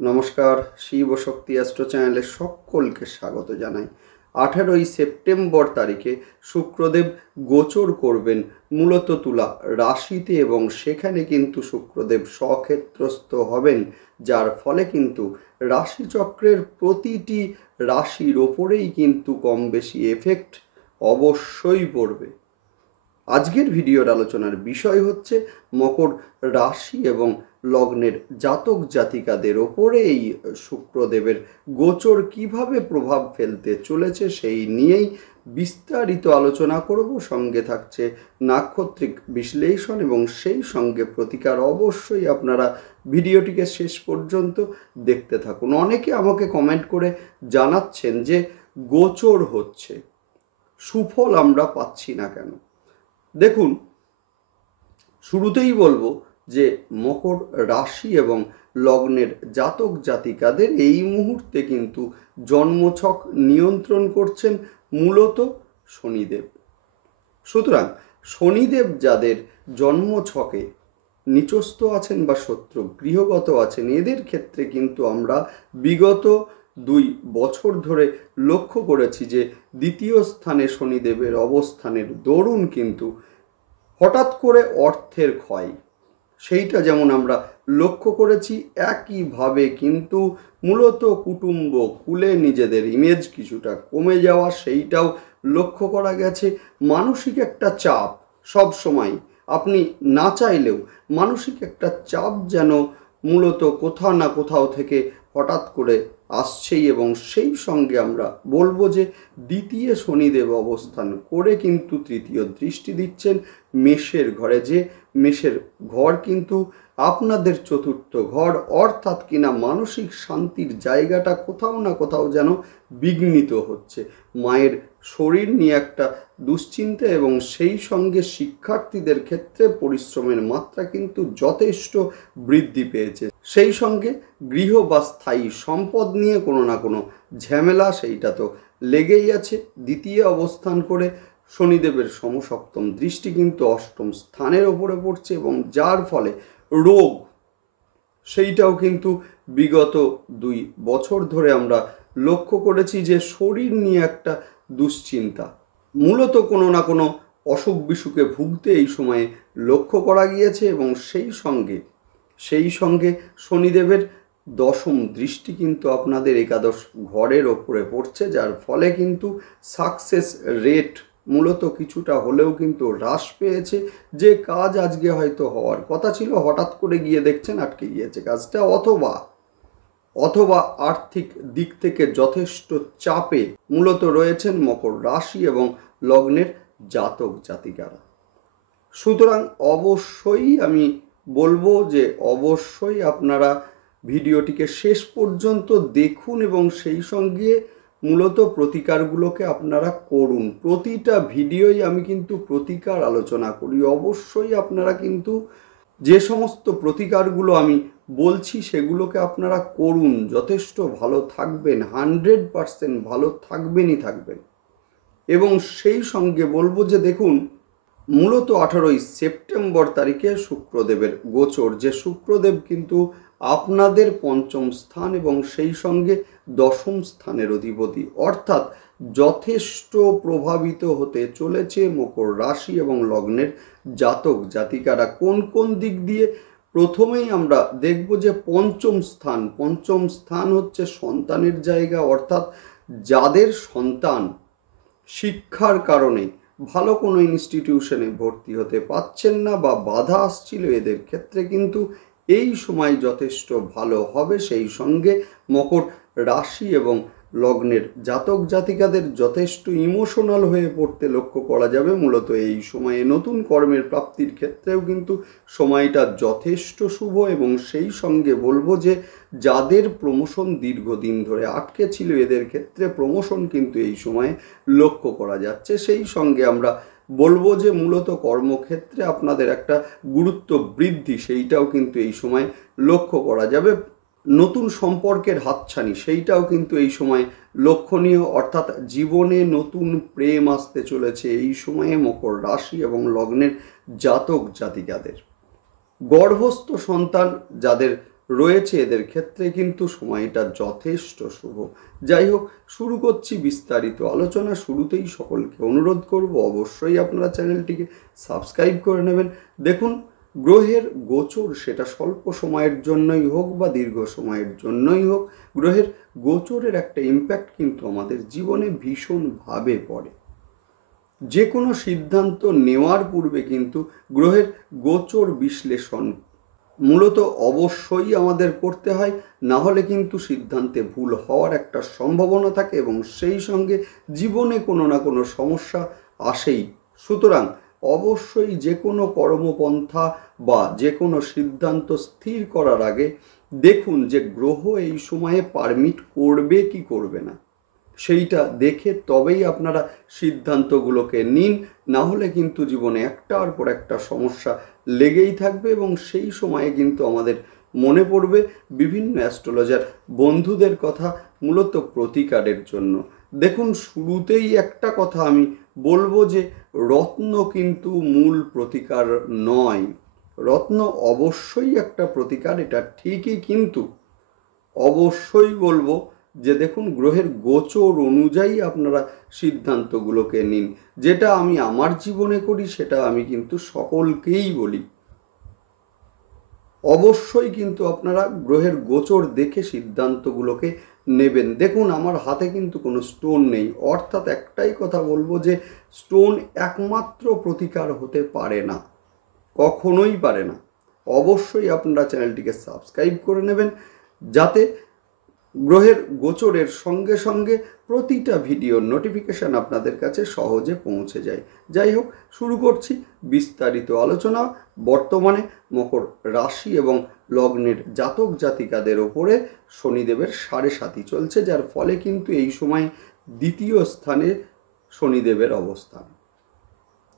নমস্কার, শিব শক্তি অ্যাস্ট্রো চ্যানেলে সকলকে স্বাগত জানাই। 18ই সেপ্টেম্বর তারিখে শুক্রদেব গোচর করবেন মূলত তুলা রাশিতে, এবং সেখানে কিন্তু শুক্রদেব স্বক্ষেত্রস্থ হবেন, যার ফলে কিন্তু রাশিচক্রের প্রতিটি রাশির ওপরেই কিন্তু কম বেশি এফেক্ট অবশ্যই পড়বে। আজকের ভিডিওর আলোচনার বিষয় হচ্ছে মকর রাশি এবং লগ্নের জাতক জাতিকাদের ওপরে এই শুক্রদেবের গোচর কিভাবে প্রভাব ফেলতে চলেছে সেই নিয়েই বিস্তারিত আলোচনা করব। সঙ্গে থাকছে নাক্ষত্রিক বিশ্লেষণ এবং সেই সঙ্গে প্রতিকার। অবশ্যই আপনারা ভিডিওটিকে শেষ পর্যন্ত দেখতে থাকুন। অনেকে আমাকে কমেন্ট করে জানাচ্ছেন যে গোচর হচ্ছে, সুফল আমরা পাচ্ছি না কেন। দেখুন, শুরুতেই বলবো যে মকর রাশি এবং লগ্নের জাতক জাতিকাদের এই মুহূর্তে কিন্তু জন্মছক নিয়ন্ত্রণ করছেন মূলত শনিদেব। সুতরাং শনিদেব যাদের জন্মছকে নিচস্থ আছেন বা শত্রু গৃহগত আছেন, এদের ক্ষেত্রে কিন্তু আমরা বিগত 2 বছর ধরে লক্ষ্য করেছি যে দ্বিতীয় স্থানে শনিদেবের অবস্থানের দরুন কিন্তু হঠাৎ করে অর্থের ক্ষয়, সেইটা যেমন আমরা লক্ষ্য করেছি, একইভাবে কিন্তু মূলত কুটুম্ব কুলে নিজেদের ইমেজ কিছুটা কমে যাওয়া সেইটাও লক্ষ্য করা গেছে। মানসিক একটা চাপ সব সময়, আপনি না চাইলেও মানসিক একটা চাপ যেন মূলত কোথাও না কোথাও থেকে হঠাৎ করে আসছেই, এবং সেই সঙ্গে আমরা বলবো যে দ্বিতীয় শনিদেব অবস্থান করে কিন্তু তৃতীয় দৃষ্টি দিচ্ছেন মেষের ঘরে, যে মেষের ঘর কিন্তু আপনাদের চতুর্থ ঘর, অর্থাৎ কিনা মানসিক শান্তির জায়গাটা কোথাও না কোথাও যেন বিঘ্নিত হচ্ছে। মায়ের শরীর নিয়ে একটা দুশ্চিন্তা, এবং সেই সঙ্গে শিক্ষার্থীদের ক্ষেত্রে পরিশ্রমের মাত্রা কিন্তু যথেষ্ট বৃদ্ধি পেয়েছে। সেই সঙ্গে গৃহ বা স্থায়ী সম্পদ নিয়ে কোনো না কোনো ঝামেলা সেইটা তো লেগেই আছে। দ্বিতীয় অবস্থান করে শনিদেবের সমসপ্তম দৃষ্টি কিন্তু অষ্টম স্থানের ওপরে পড়ছে, এবং যার ফলে রোগ সেইটাও কিন্তু বিগত 2 বছর ধরে আমরা লক্ষ্য করেছি যে শরীর নিয়ে একটা দুশ্চিন্তা, মূলত কোনো না কোনো অসুখ বিসুখে ভুগতে এই সময়ে লক্ষ্য করা গিয়েছে। এবং সেই সঙ্গে শনিদেবের দশম দৃষ্টি কিন্তু আপনাদের একাদশ ঘরের ওপরে পড়ছে, যার ফলে কিন্তু সাকসেস রেট মূলত কিছুটা হলেও কিন্তু হ্রাস পেয়েছে। যে কাজ আজকে হয়তো হওয়ার কথা ছিল, হঠাৎ করে গিয়ে দেখছেন আটকে গিয়েছে কাজটা, অথবা আর্থিক দিক থেকে যথেষ্ট চাপে মূলত রয়েছেন মকর রাশি এবং লগ্নের জাতক জাতিকারা। সুতরাং অবশ্যই আমি বলবো যে অবশ্যই আপনারা ভিডিওটিকে শেষ পর্যন্ত দেখুন, এবং সেই সঙ্গে মূলত প্রতিকারগুলোকে আপনারা করুন। প্রতিটা ভিডিওই আমি কিন্তু প্রতিকার আলোচনা করি। অবশ্যই আপনারা কিন্তু যে সমস্ত প্রতিকারগুলো আমি বলছি সেগুলোকে আপনারা করুন, যথেষ্ট ভালো থাকবেন, 100% ভালো থাকবেন। এবং সেই সঙ্গে বলবো যে দেখুন, মূলত 18ই সেপ্টেম্বর তারিখে শুক্রদেবের গোচর, যে শুক্রদেব কিন্তু আপনাদের পঞ্চম স্থান এবং সেই সঙ্গে দশম স্থানের অধিপতি, অর্থাৎ যথেষ্ট প্রভাবিত হতে চলেছে মকর রাশি এবং লগ্নের জাতক জাতিকারা। কোন কোন দিক দিয়ে? প্রথমেই আমরা দেখব যে পঞ্চম স্থান হচ্ছে সন্তানের জায়গা, অর্থাৎ যাদের সন্তান শিক্ষার কারণে ভালো কোনো ইনস্টিটিউশনে ভর্তি হতে পারছেন না বা বাধা আসছিল, এদের ক্ষেত্রে কিন্তু এই সময় যথেষ্ট ভালো হবে। সেই সঙ্গে মকর রাশি এবং লগ্নের জাতক জাতিকাদের যথেষ্ট ইমোশনাল হয়ে পড়তে লক্ষ্য করা যাবে মূলত এই সময়ে। নতুন কর্মের প্রাপ্তির ক্ষেত্রেও কিন্তু সময়টা যথেষ্ট শুভ, এবং সেই সঙ্গে বলবো যে যাদের প্রমোশন দীর্ঘদিন ধরে আটকে ছিল, এদের ক্ষেত্রে প্রমোশন কিন্তু এই সময়ে লক্ষ্য করা যাচ্ছে। সেই সঙ্গে আমরা বলবো যে মূলত কর্মক্ষেত্রে আপনাদের একটা গুরুত্ব বৃদ্ধি সেইটাও কিন্তু এই সময় লক্ষ্য করা যাবে। নতুন সম্পর্কের হাতছানি সেইটাও কিন্তু এই সময় লক্ষণীয়, অর্থাৎ জীবনে নতুন প্রেম আসতে চলেছে এই সময়ে মকর রাশি এবং লগ্নের জাতক জাতিকাদের। গর্ভস্থ সন্তান যাদের রয়েছে এদের ক্ষেত্রে কিন্তু সময়টা যথেষ্ট শুভ। যাই হোক, শুরু করছি বিস্তারিত আলোচনা। শুরুতেই সকলকে অনুরোধ করব অবশ্যই আপনারা চ্যানেলটিকে সাবস্ক্রাইব করে নেবেন। দেখুন, গ্রহের গোচর সেটা স্বল্প সময়ের জন্যই হোক বা দীর্ঘ সময়ের জন্যই হোক, গ্রহের গোচরের একটা ইম্প্যাক্ট কিন্তু আমাদের জীবনে ভীষণভাবে পড়ে। যে কোনো সিদ্ধান্ত নেওয়ার পূর্বে কিন্তু গ্রহের গোচর বিশ্লেষণ মূলত অবশ্যই আমাদের করতে হয়, না হলে কিন্তু সিদ্ধান্তে ভুল হওয়ার একটা সম্ভাবনা থাকে এবং সেই সঙ্গে জীবনে কোনো না কোনো সমস্যা আসেই। সুতরাং অবশ্যই যে কোনো কর্মপন্থা বা যে কোনো সিদ্ধান্ত স্থির করার আগে দেখুন যে গ্রহ এই সময়ে পারমিট করবে কি করবে না, সেইটা দেখে তবেই আপনারা সিদ্ধান্তগুলোকে নিন। না হলে কিন্তু জীবনে একটার পর একটা সমস্যা লেগেই থাকবে এবং সেই সময়ে কিন্তু আমাদের মনে পড়বে বিভিন্ন অ্যাস্ট্রোলজার বন্ধুদের কথা, মূলত প্রতিকারের জন্য। দেখুন, শুরুতেই একটা কথা আমি বলবো যে রত্ন কিন্তু মূল প্রতিকার নয়। রত্ন অবশ্যই একটা প্রতিকার, এটা ঠিকই, কিন্তু অবশ্যই বলবো যে দেখুন, গ্রহের গোচর অনুযায়ী আপনারা সিদ্ধান্তগুলোকে নিন। যেটা আমি আমার জীবনে করি সেটা আমি কিন্তু সকলকেই বলি। অবশ্যই কিন্তু আপনারা গ্রহের গোচর দেখে সিদ্ধান্তগুলোকে নেবেন। দেখুন, আমার হাতে কিন্তু কোনো স্টোন নেই, অর্থাৎ একটাই কথা বলবো যে স্টোন একমাত্র প্রতিকার হতে পারে না, কখনোই পারে না। অবশ্যই আপনারা চ্যানেলটিকে সাবস্ক্রাইব করে নেবেন যাতে গ্রহের গোচরের সঙ্গে সঙ্গে প্রতিটা ভিডিওর নোটিফিকেশান আপনাদের কাছে সহজে পৌঁছে যায়। যাই হোক, শুরু করছি বিস্তারিত আলোচনা। বর্তমানে মকর রাশি এবং লগ্নের জাতক জাতিকাদের ওপরে শনিদেবের 7.5 চলছে, যার ফলে কিন্তু এই সময় দ্বিতীয় স্থানে শনিদেবের অবস্থান।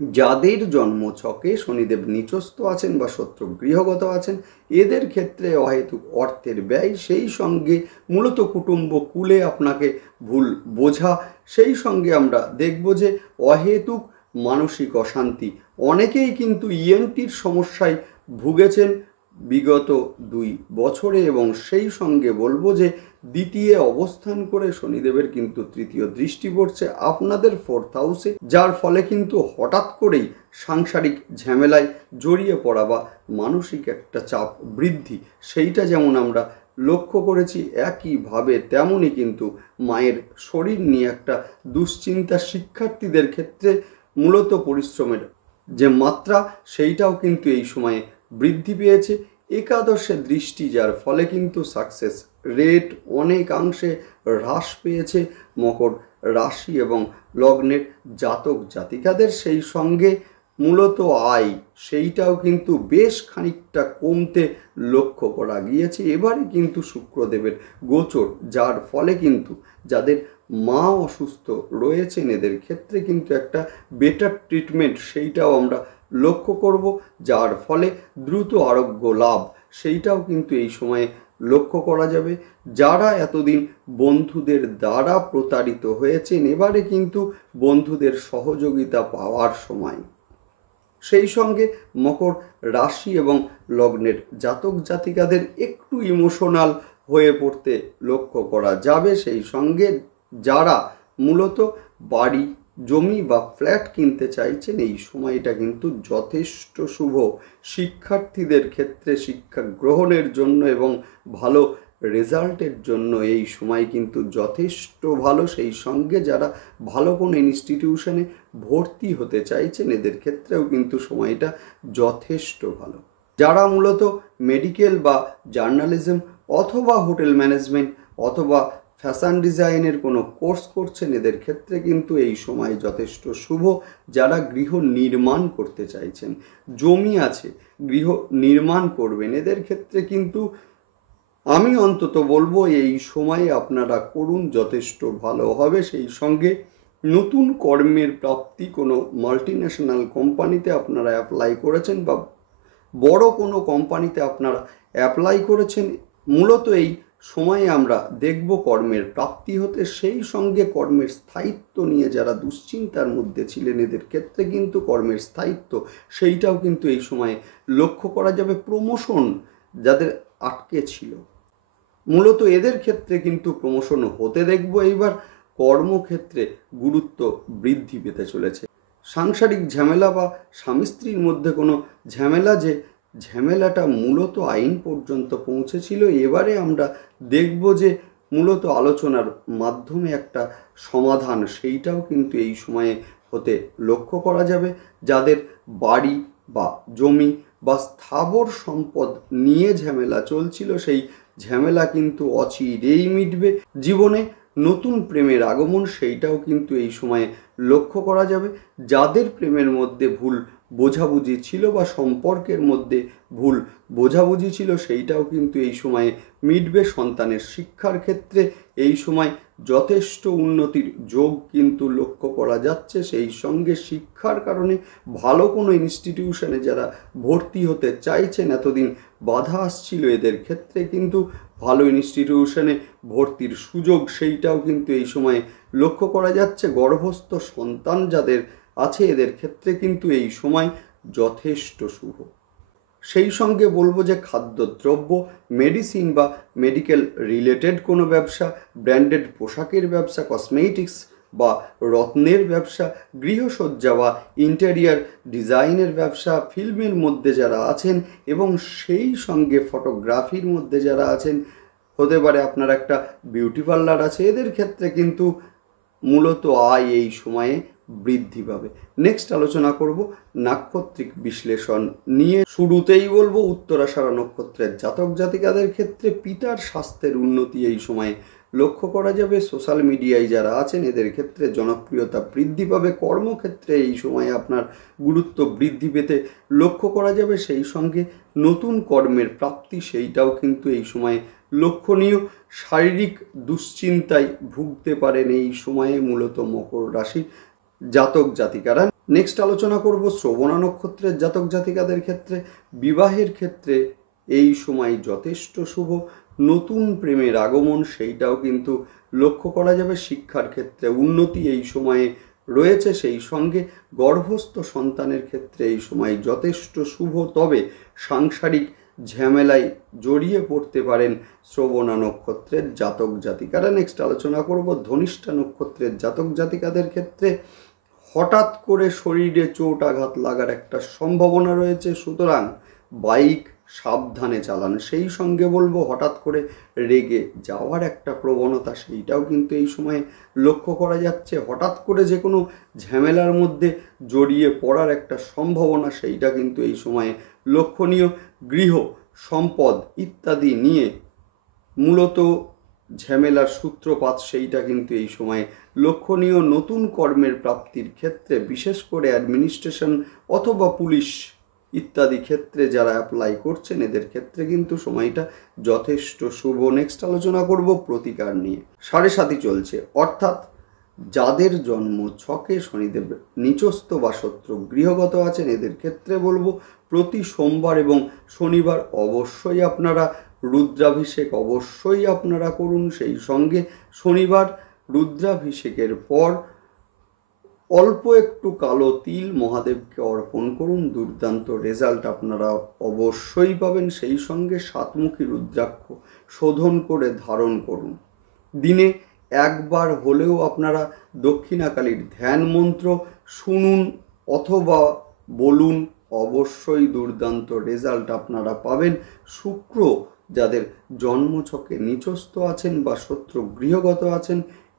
যাদের জন্মছকে শনিদেব নিচস্থ আছেন বা শত্রু গৃহগত আছেন, এদের ক্ষেত্রে অহেতুক অর্থের ব্যয়, সেই সঙ্গে মূলত কুটুম্ব কুলে আপনাকে ভুল বোঝা, সেই সঙ্গে আমরা দেখব যে অহেতুক মানসিক অশান্তি। অনেকেই কিন্তু ইএনটির সমস্যায় ভুগেছেন বিগত 2 বছরে এবং সেই সঙ্গে বলবো যে দ্বিতীয় অবস্থান করে শনিদেবের কিন্তু তৃতীয় দৃষ্টি পড়ছে আপনাদের 4th হাউসে, যার ফলে কিন্তু হঠাৎ করেই সাংসারিক ঝামেলায় জড়িয়ে পড়া বা মানসিক একটা চাপ বৃদ্ধি, সেইটা যেমন আমরা লক্ষ্য করেছি, একইভাবে তেমনই কিন্তু মায়ের শরীর নিয়ে একটা দুশ্চিন্তা শিক্ষার্থীদের ক্ষেত্রে মূলত পরিশ্রমের যে মাত্রা সেইটাও কিন্তু এই সময়ে বৃদ্ধি পেয়েছে। একাদশে দৃষ্টি, যার ফলে কিন্তু সাকসেস রেট অনেকাংশে হ্রাস পেয়েছে মকর রাশি এবং লগ্নের জাতক জাতিকাদের। সেই সঙ্গে মূলত আয় সেইটাও কিন্তু বেশ খানিকটা কমতে লক্ষ্য করা গিয়েছে। এবারে কিন্তু শুক্রদেবের গোচর, যার ফলে কিন্তু যাদের মা অসুস্থ রয়েছেন এদের ক্ষেত্রে কিন্তু একটা বেটার ট্রিটমেন্ট সেইটাও আমরা লক্ষ্য করব, যার ফলে দ্রুত আরোগ্য লাভ সেইটাও কিন্তু এই সময়ে লক্ষ্য করা যাবে। যারা এতদিন বন্ধুদের দ্বারা প্রতারিত হয়েছেন, এবারে কিন্তু বন্ধুদের সহযোগিতা পাওয়ার সময়। সেই সঙ্গে মকর রাশি এবং লগ্নের জাতক জাতিকাদের একটু ইমোশনাল হয়ে পড়তে লক্ষ্য করা যাবে। সেই সঙ্গে যারা মূলত বাড়ি জমি বা ফ্ল্যাট কিনতে চাইছেন, এই সময়টা কিন্তু যথেষ্ট শুভ শিক্ষার্থীদের ক্ষেত্রে শিক্ষা গ্রহণের জন্য এবং ভালো রেজাল্টের জন্য এই সময় কিন্তু যথেষ্ট ভালো। সেই সঙ্গে যারা ভালো কোনো ইনস্টিটিউশনে ভর্তি হতে চাইছেন, এদের ক্ষেত্রেও কিন্তু সময়টা যথেষ্ট ভালো। যারা মূলত মেডিকেল বা জার্নালিজম অথবা হোটেল ম্যানেজমেন্ট অথবা ফ্যাশন ডিজাইনের কোনো কোর্স করছেন, এদের ক্ষেত্রে কিন্তু এই সময় যথেষ্ট শুভ। যারা গৃহ নির্মাণ করতে চাইছেন, জমি আছে গৃহ নির্মাণ করবেন, এদের ক্ষেত্রে কিন্তু আমি অন্তত বলবো এই সময়ে আপনারা করুন, যথেষ্ট ভালো হবে। সেই সঙ্গে নতুন কর্মের প্রাপ্তি, কোনো মাল্টিন্যাশনাল কোম্পানিতে আপনারা অ্যাপ্লাই করেছেন বা বড় কোনো কোম্পানিতে আপনারা অ্যাপ্লাই করেছেন, মূলত এই সময়ে আমরা দেখব কর্মের প্রাপ্তি হতে। সেই সঙ্গে কর্মের স্থায়িত্ব নিয়ে যারা দুশ্চিন্তার মধ্যে ছিলেন, এদের ক্ষেত্রে কিন্তু কর্মের স্থায়িত্ব সেইটাও কিন্তু এই সময়ে লক্ষ্য করা যাবে। প্রমোশন যাদের আটকে ছিল। মূলত এদের ক্ষেত্রে কিন্তু প্রমোশন হতে দেখব এইবার। কর্মক্ষেত্রে গুরুত্ব বৃদ্ধি পেতে চলেছে। সাংসারিক ঝামেলা বা স্বামী স্ত্রীর মধ্যে কোনো ঝামেলা, যে ঝামেলাটা মূলত আইন পর্যন্ত পৌঁছেছিল, এবারে আমরা দেখব যে মূলত আলোচনার মাধ্যমে একটা সমাধান, সেইটাও কিন্তু এই সময়ে হতে লক্ষ্য করা যাবে। যাদের বাড়ি বা জমি বা স্থাবর সম্পদ নিয়ে ঝামেলা চলছিল, সেই ঝামেলা কিন্তু অচিরেই মিটবে। জীবনে নতুন প্রেমের আগমন, সেইটাও কিন্তু এই সময়ে লক্ষ্য করা যাবে। যাদের প্রেমের মধ্যে ভুল বোঝাবুঝি ছিল বা সম্পর্কের মধ্যে ভুল বোঝাবুঝি ছিল, সেইটাও কিন্তু এই সময়ে মিটবে। সন্তানের শিক্ষার ক্ষেত্রে এই সময় যথেষ্ট উন্নতির যোগ কিন্তু লক্ষ্য করা যাচ্ছে। সেই সঙ্গে শিক্ষার কারণে ভালো কোনো ইনস্টিটিউশনে যারা ভর্তি হতে চাইছেন, এতদিন বাধা আসছিল এদের ক্ষেত্রে কিন্তু ভালো ইনস্টিটিউশনে ভর্তির সুযোগ, সেইটাও কিন্তু এই সময়ে লক্ষ্য করা যাচ্ছে। গর্ভস্থ সন্তান যাদের আছে, এদের ক্ষেত্রে কিন্তু এই সময় যথেষ্ট শুভ। সেই সঙ্গে বলবো যে খাদ্যদ্রব্য, মেডিসিন বা মেডিকেল রিলেটেড কোনো ব্যবসা, ব্র্যান্ডেড পোশাকের ব্যবসা, কসমেটিক্স বা রত্নের ব্যবসা, গৃহসজ্জা বা ইন্টেরিয়ার ডিজাইনের ব্যবসা, ফিল্মের মধ্যে যারা আছেন এবং সেই সঙ্গে ফটোগ্রাফির মধ্যে যারা আছেন, হতে পারে আপনার একটা বিউটি পার্লার আছে, এদের ক্ষেত্রে কিন্তু মূলত আয় এই সময়ে বৃদ্ধি পাবে। নেক্সট আলোচনা করব নাক্ষত্রিক বিশ্লেষণ নিয়ে। শুরুতেই বলবো উত্তরাষাঢ়া নক্ষত্রের জাতক জাতিকাদের ক্ষেত্রে পিতার স্বাস্থ্যের উন্নতি এই সময়ে লক্ষ্য করা যাবে। সোশ্যাল মিডিয়ায় যারা আছেন, এদের ক্ষেত্রে জনপ্রিয়তা বৃদ্ধি পাবে। কর্মক্ষেত্রে এই সময়ে আপনার গুরুত্ব বৃদ্ধি পেতে লক্ষ্য করা যাবে। সেই সঙ্গে নতুন কর্মের প্রাপ্তি, সেইটাও কিন্তু এই সময়ে লক্ষণীয়। শারীরিক দুশ্চিন্তায় ভুগতে পারেন এই সময়ে মূলত মকর রাশির জাতক জাতিকারা। নেক্সট আলোচনা করব শ্রবণা নক্ষত্রের জাতক জাতিকাদের ক্ষেত্রে। বিবাহের ক্ষেত্রে এই সময় যথেষ্ট শুভ। নতুন প্রেমের আগমন, সেইটাও কিন্তু লক্ষ্য করা যাবে। শিক্ষার ক্ষেত্রে উন্নতি এই সময়ে রয়েছে। সেই সঙ্গে গর্ভস্থ সন্তানের ক্ষেত্রে এই সময় যথেষ্ট শুভ। তবে সাংসারিক ঝামেলায় জড়িয়ে পড়তে পারেন শ্রবণা নক্ষত্রের জাতক জাতিকারা। নেক্সট আলোচনা করব ধনিষ্ঠা নক্ষত্রের জাতক জাতিকাদের ক্ষেত্রে। হঠাৎ করে শরীরে চোট আঘাত লাগার একটা সম্ভাবনা রয়েছে, সুতরাং বাইক সাবধানে চালান। সেই সঙ্গে বলবো হঠাৎ করে রেগে যাওয়ার একটা প্রবণতা, সেইটাও কিন্তু এই সময়ে লক্ষ্য করা যাচ্ছে। হঠাৎ করে যে কোনো ঝামেলার মধ্যে জড়িয়ে পড়ার একটা সম্ভাবনা, সেইটা কিন্তু এই সময়ে লক্ষণীয়। গৃহ সম্পদ ইত্যাদি নিয়ে মূলত ঝামেলার সূত্রপাত, সেইটা কিন্তু এই সময়ে লক্ষণীয়। নতুন কর্মের প্রাপ্তির ক্ষেত্রে, বিশেষ করে অ্যাডমিনিস্ট্রেশন অথবা পুলিশ ইত্যাদি ক্ষেত্রে যারা অ্যাপ্লাই করছেন, এদের ক্ষেত্রে কিন্তু সময়টা যথেষ্ট শুভ। নেক্সট আলোচনা করব প্রতিকার নিয়ে। 7.5 চলছে, অর্থাৎ যাদের জন্ম ছকে শনিদেব নিচস্থ বা শত্রু গৃহগত আছেন, এদের ক্ষেত্রে বলবো প্রতি সোমবার এবং শনিবার অবশ্যই আপনারা রুদ্রাভিষেক অবশ্যই আপনারা করুন। সেই সঙ্গে শনিবার রুদ্রাভিষেকের পর অল্প একটু কালো তিল মহাদেবকে অর্পণ করুন, দুর্দান্ত রেজাল্ট আপনারা অবশ্যই পাবেন। সেই সঙ্গে 7মুখী রুদ্রাক্ষ শোধন করে ধারণ করুন। দিনে একবার হলেও আপনারা দক্ষিণাকালীর ধ্যান মন্ত্র শুনুন অথবা বলুন, অবশ্যই দুর্দান্ত রেজাল্ট আপনারা পাবেন। শুক্র যাদের জন্মছকে নিচস্থ আছেন বা শত্রু গৃহগত আছেন,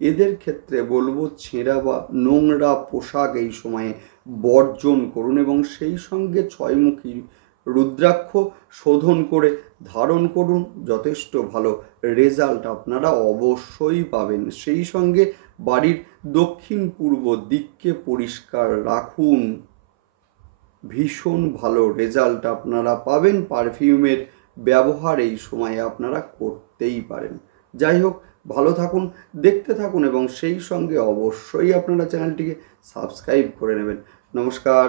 এদের ক্ষেত্রে বলবো ছেঁড়া বা নোংরা পোশাক এই সময়ে বর্জন করুন এবং সেই সঙ্গে 6মুখী রুদ্রাক্ষ শোধন করে ধারণ করুন, যথেষ্ট ভালো রেজাল্ট আপনারা অবশ্যই পাবেন। সেই সঙ্গে বাড়ির দক্ষিণ পূর্ব দিককে পরিষ্কার রাখুন, ভীষণ ভালো রেজাল্ট আপনারা পাবেন। পারফিউমের ব্যবহার এই সময়ে আপনারা করতেই পারেন। যাই হোক, ভালো থাকুন, দেখতে থাকুন এবং সেই সঙ্গে অবশ্যই আপনারা চ্যানেলটিকে সাবস্ক্রাইব করে নেবেন। নমস্কার।